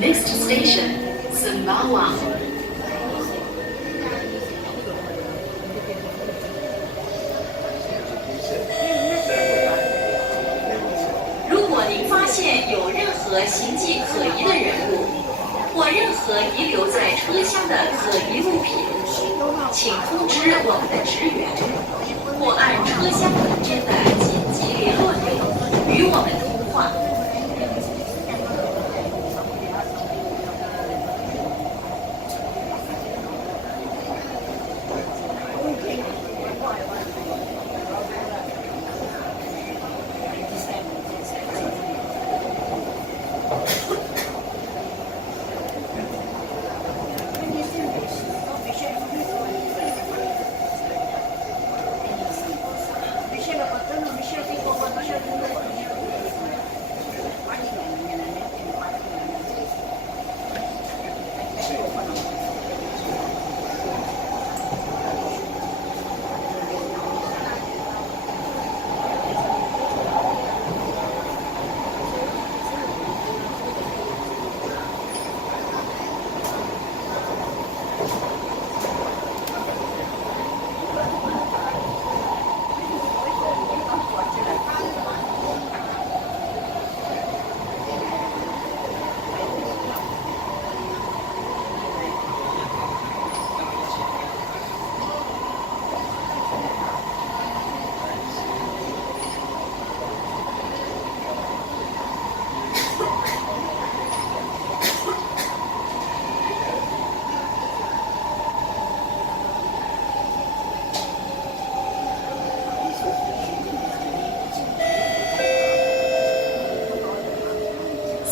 Next station, Sembawang. 如果您发现有任何形迹可疑的人物，或任何遗留在车厢的可疑物品，请通知我们的职员，或按车厢门边的紧急联络钮与我们通话。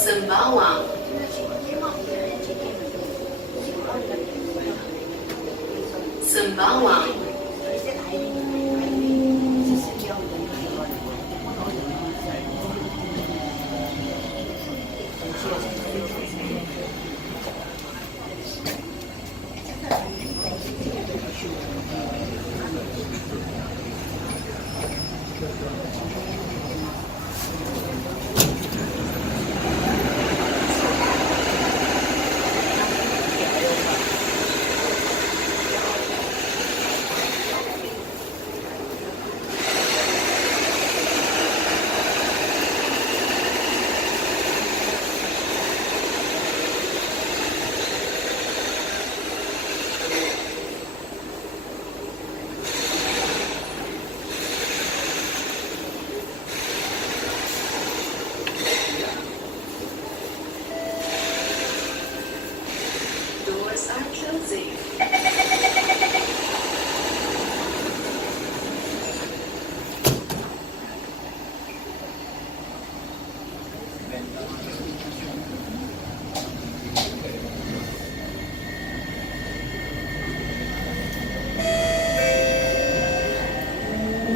Sembawang. Sembawang. Doors are closing.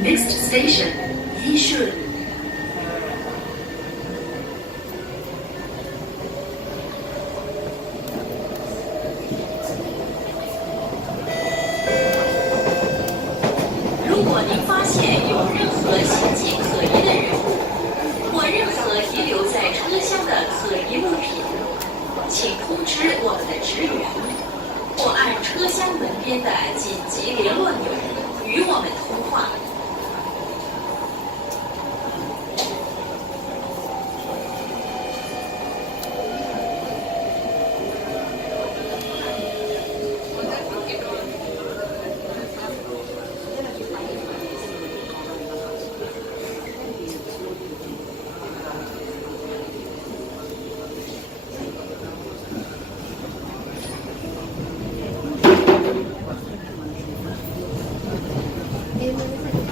Next station, Yishun. 如果您发现有任何形迹可疑的人物，或任何遗留在车厢的可疑物品，请通知我们的职员，或按车厢门边的紧急联络钮与我们通话。Thank you.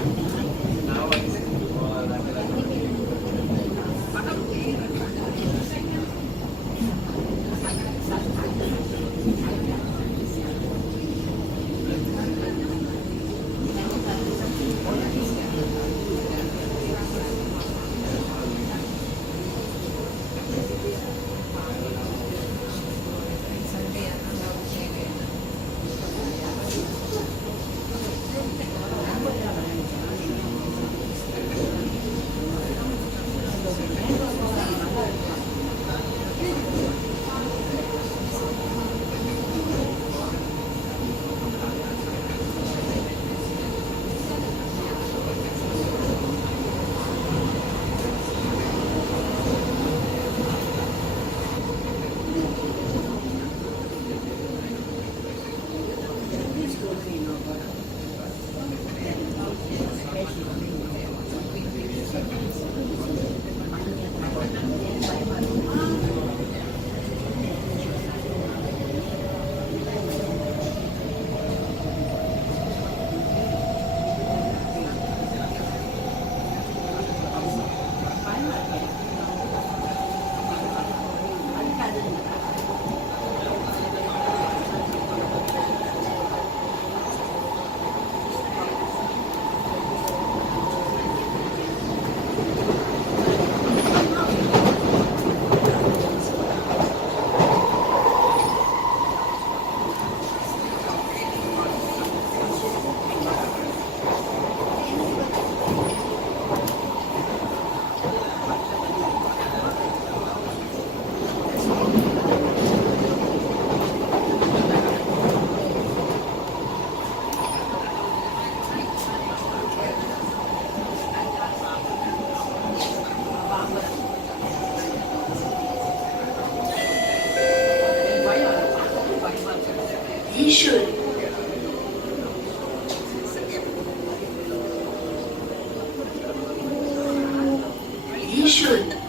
一顺，一顺。